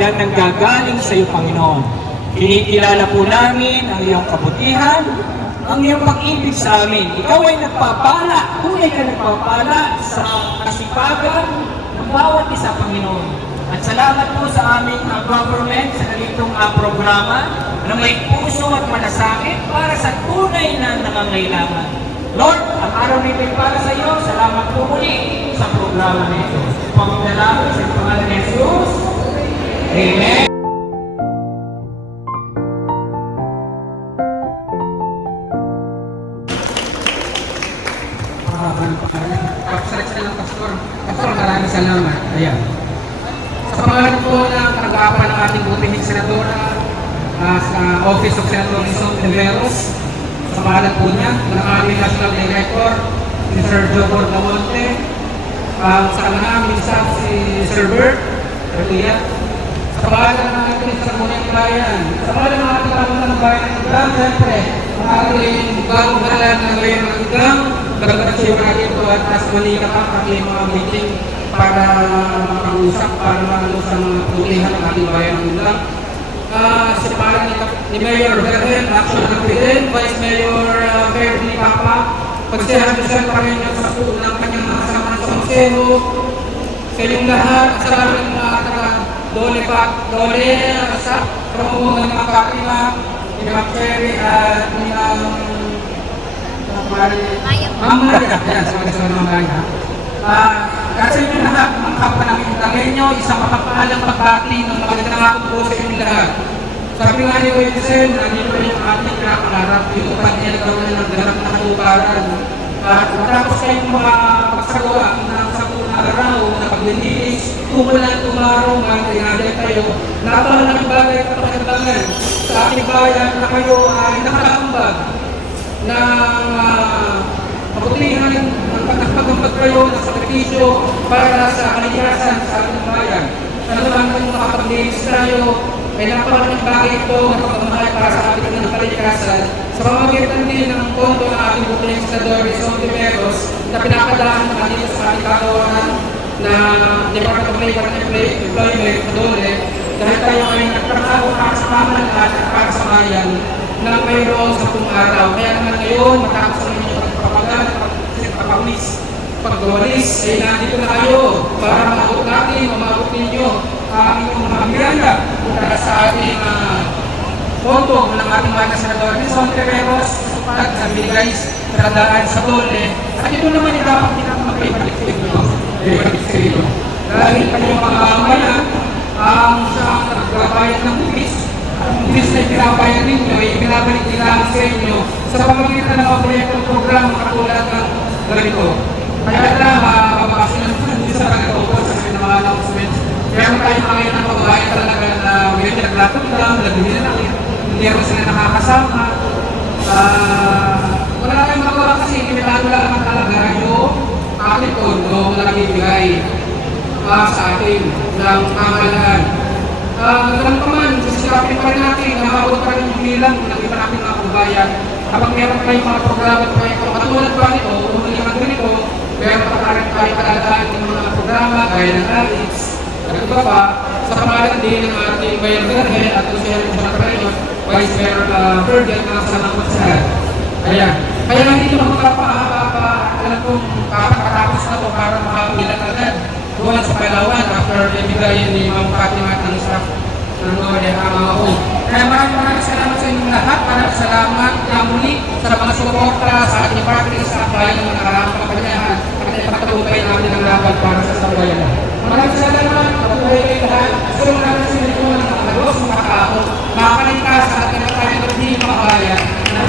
yan nanggagaling sa iyo, Panginoon. Kinikilala po namin ang iyong kabutihan, ang iyong pag-ibig sa amin. Ikaw ay nagpapala, tunay ka nagpapala sa kasipagan ng bawat isa, Panginoon. At salamat po sa aming government sa ganitong programa na may puso at malasakit para sa tunay na nangangailangan. Lord, ang araw nito ay para sa iyo. Salamat po muli sa programa nito. Pagdalaman sa pangalan ni Jesus. Amen. Pastor, maraming salamat. Ayan. Sa pangalan po ng tanggapan ng ating buting senadora sa Office of Senator Rizal Tiveros, sa pangalan po niya, ng aming National Director, si Sir Joe Bordamonte, sa namin staff si Sir Bert, sa pangalan ng ating Sangguniang Bayan, sa pangalan ng ating Pangunan ng Bayan ng Igam, siyempre, ang ating bagong halan ng Bayan ng Igam, nagkakasya natin ito at as Manila pa aking mga meeting para makag-usap, para makag-usap sa mga pagtulihan ng ating bayan ng Igam. Sa pangalan ni Mayor Verhen, Action ng Fidel, Vice Mayor Ferdy Papa, pagsihan pa rin niya sa puso ng kanyang mga kasama sa museo, sa inyong lahat, sa aming mga taga-Dole, sa promohan ng mga kapila, ni Ma'am Cherry at ni Ma'am Maria. Ayan, sama-sama Ma'am Maria. Kasi yung lahat ng kapanangin nyo, isang mapapaalang pagbati ng magandang hapon po sa inyong lahat. Sabi nga ni Wilson, nandito yung ating pinapangarap, yung panya nagkaroon ng ganap na katuparan. At matapos kayong mga pagsagawa ng sa punang araw na paglilinis, tumulan tumaraw, mangyayari kayo, napalaking bagay at pagkakantangan sa ating bayan na kayo ay nakakambag ng kabutihan ng pagkakagumpag kayo ng sakripisyo para sa kalikasan sa ating bayan. Sa naman kung makapaglinis tayo, ay napakalaking bagay ito na pagmamahal para sa ating ng kalikasan sa pamamagitan din ng pondo ng ating buting senador Rizal Tiveros na pinapadaan ng kanila sa ating kagawaran na Department of Labor and Employment sa Dole dahil tayo ay nagtrabaho para sa pamahalaan at para sa bayan na mayroong 10 araw. Kaya naman ngayon, matapos ang inyong pagpapagal, pagwalis, ay nandito na kayo para maabot natin, maabot ninyo ang inyong mga biyaya para sa ating pondo ng ating mga senador Rizal Tiveros at sa binigay karadaan sa Dole. At ito naman yung dapat pinaka-ibalik sa inyo. Dahil kanyang mga amayan ang siyang nagbabayad ng buwis. Ang buwis na pinabayan ninyo ay pinabalik nila sa inyo sa pamamagitan ng mga proyektong programa katulad ng ganito. Kaya na mababasa ng hindi sa pagkakaupo sa mga announcements. Kaya tayo ngayon ng pagbabayad talaga na may pinaglatod lang, nagbihin na hindi ako sila nakakasama. Wala tayong magawa kasi pinaglatod lang naman talaga yung aking pondo na nabibigay sa atin ng pamahalaan. Ganun pa man, sisikapin pa rin natin na maabot pa rin yung bilang ng iba natin mga kababayan. Kapag meron tayong mga programa at proyekto katulad pa nito, kung hindi naman ganito, meron pa rin tayo kadadaan ng mga programa gaya ng RITS. At iba pa, sa pangalan din ng ating Mayor Verhen at kung siya rin sa Matrayon, Vice Mayor Ferdy na sa mga konsahan. Ayan. Kaya lang dito magpapahaba alam kong kakatapos na ito para makapilat agad doon sa Palawan after ibigayin ni Ma'am Fatima at ng staff ng mga ako. Kaya maraming salamat sa inyong lahat. Maraming salamat na muli sa mga suporta sa ating party sa bayan ng mga karamang kapanyahan at ipagtagumpay natin ang laban para sa sambayan. Maraming salamat. Mabuhay kayo lahat. Sulong natin sa inyo ng mga nagos, mga tao, makapaligtas sa ating tayo ng hindi mga bayan na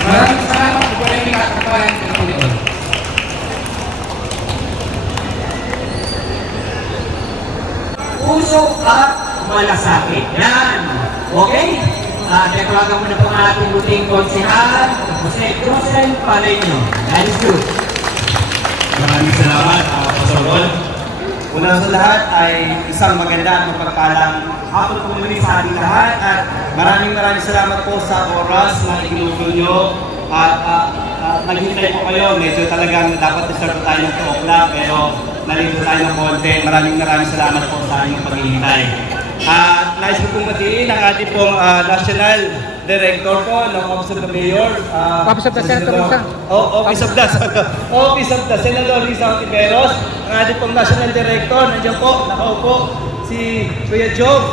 maraming salamat. Mabuhay kayo lahat. Kapayan sa Panginoon. Puso at malasakit. Yan. Okay? Deklarasyon mo na po ang ating buting konsehal, Jose Cruzel Paleño. That is good. Maraming salamat, Pastor Ron. Una sa lahat ay isang maganda at mapagpalang hapon po muli sa ating lahat at maraming salamat po sa oras na iginugol nyo at naghintay po kayo. Medyo talagang dapat na-start tayo ng 2 o'clock pero nalito tayo ng konti. Maraming salamat po sa inyong paghihintay. At nais ko pong batiin ang ating pong National Director po ng Office of the Mayor. Office of the Senator Risa. Office of the Senator Risa Ontiveros. Ang ating pong National Director, nandiyan po, nakaupo, si Kuya Job.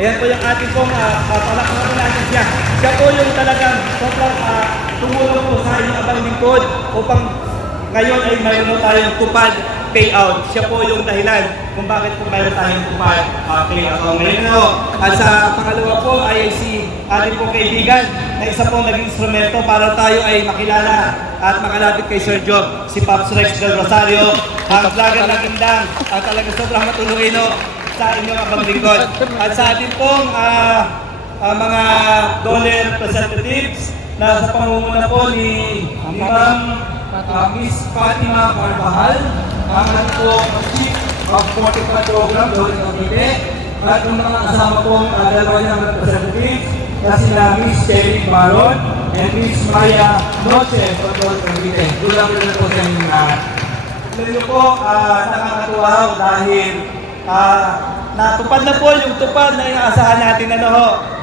Ayan po yung ating pong palakpakan po natin siya. Siya po yung talagang sobrang tumulong po sa inyong abang lingkod upang ngayon ay mayroon tayong tupad payout. Siya po yung dahilan kung bakit po mayroon tayong tupad payout. Ngayon po. At sa pangalawa po ay si ating pong kaibigan na isa pong naging instrumento para tayo ay makilala at makalapit kay Sir Job, si Pops Rex Del Rosario, ang vlogger ng Indang, ang talagang sobrang matulungin sa inyong abang lingkod. At sa ating pong mga dollar representatives na sa pangunguna po ni Miss Fatima Carvajal, ang po Chief of Political Program doon sa Cavite, at yung mga kasama pong dalawa ng representatives na sila Miss Cherry Baron and Miss Maya Noche from doon sa Cavite. Dulang na po sa inyong lahat. Ito po, nakakatuwa dahil natupad na po yung tupad na inaasahan natin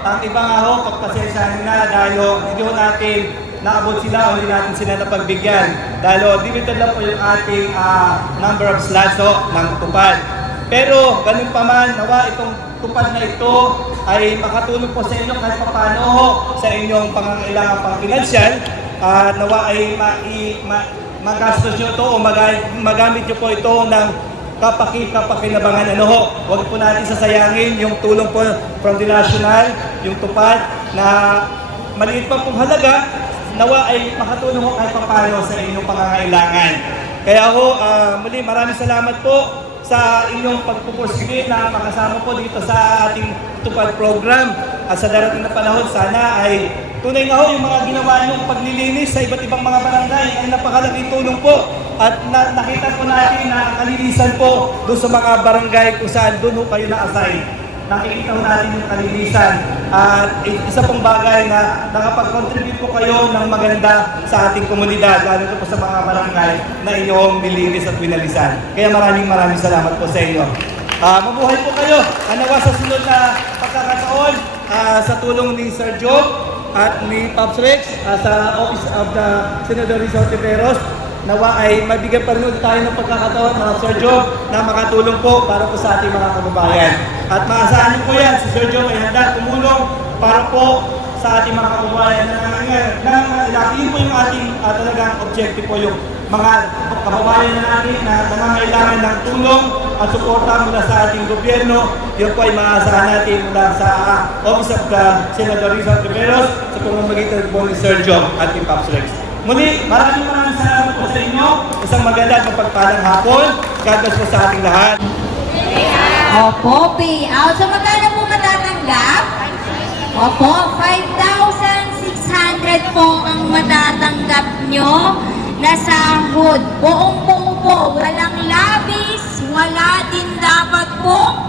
ang iba nga pagpasensyahan na dahil hindi ho natin naabot sila o hindi natin sila napagbigyan dahil limited lang po yung ating number of slots ng tupad. Pero ganun pa man, nawa itong tupad na ito ay makatulong po sa inyo kahit paano sa inyong pangangailangan pang pinansyal. Nawa ay magastos nyo ito o magamit nyo po ito ng kapakinabangan. Huwag po natin sasayangin yung tulong po from the national, yung tupad na maliit pa pong halaga, nawa ay makatulong ko kahit paano sa inyong pangangailangan. Kaya muli maraming salamat po sa inyong pagpupursige na makasama po dito sa ating tupad program. At sa darating na panahon, sana ay tunay nga yung mga ginawa niyong paglilinis sa iba't ibang mga barangay ay napakalaking tulong po. At nakita po natin na kalinisan po doon sa mga barangay kung saan doon kayo na-assign. Nakikita po natin yung kalinisan. At isa pong bagay na nakapag-contribute po kayo ng maganda sa ating komunidad, lalo po sa mga barangay na inyong nilinis at winalisan. Kaya maraming salamat po sa inyo. Mabuhay po kayo. Nawa sa sunod na pagkakataon sa tulong ni Sir Job at ni Pops Rex sa Office of the Senator Risa Ontiveros, nawa ay mabigyan pa rin tayo ng pagkakataon mga Sir Job na makatulong po para po sa ating mga kababayan. At maasahan niyo po yan, si Sir Job ay handa tumulong para po sa ating mga kababayan na yun po yung ating talagang objective po, yung mga kababayan na natin na nangangailangan ng tulong at suporta mula sa ating gobyerno. Yun po ay maasahan natin mula sa Office of the Senator Risa Ontiveros sa pamamagitan po ni Sir Job at ni Pops Rex. Muli, maraming salamat po sa inyo. Isang maganda at mapagpalang hapon. God bless po sa ating lahat. Opo, payout. So magkano po matatanggap? Opo, 5,600 po ang matatanggap nyo na sahod. Buong-buo po, walang labis, wala din dapat po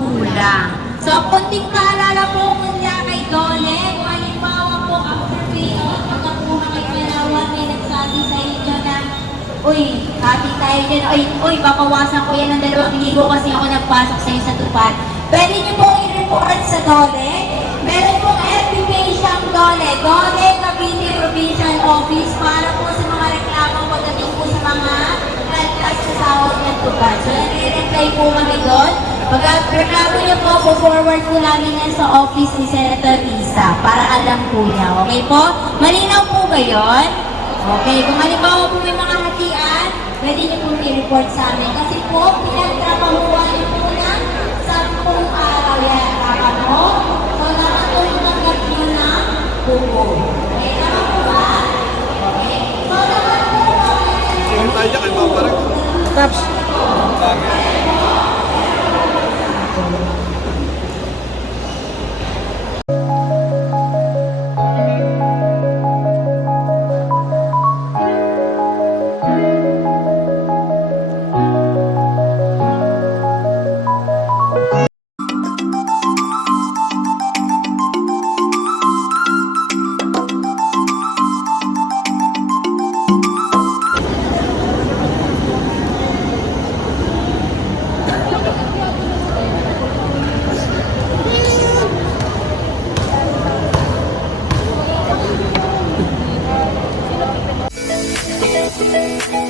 kulang. So, kunting paalala po muna kay Dole. Kung halimbawa po, after payout, pagkakuha kay Palawan, may nagsabi sa inyo na, uy, happy tayo dyan. Uy, babawasan ko yan ng 2,000 kasi ako nagpasok sa'yo sa tupad. Pwede nyo pong i-report sa Dole. Meron pong FB page ang Dole Cavite Provincial Office para po sa mga reklamo pagdating po sa mga nagtas sa sahod ng tupad. So, nag-reply po kami doon. Pag-reklamo nyo po, forward po namin yan sa office ni Senator Risa para alam po niya. Okay po? Malinaw po ba yun? Okay. Kung halimbawa po may mga hatian, pwede nyo po i-report sa amin. Kasi po, pinagtrapahuan nyo po na 10 araw yan. Tama po? So, nakatulungan nyo na buko. Okay, tama po ba? Okay. So, naman po ba? Yung tayo dyan, kayo parang... Taps. Thank you.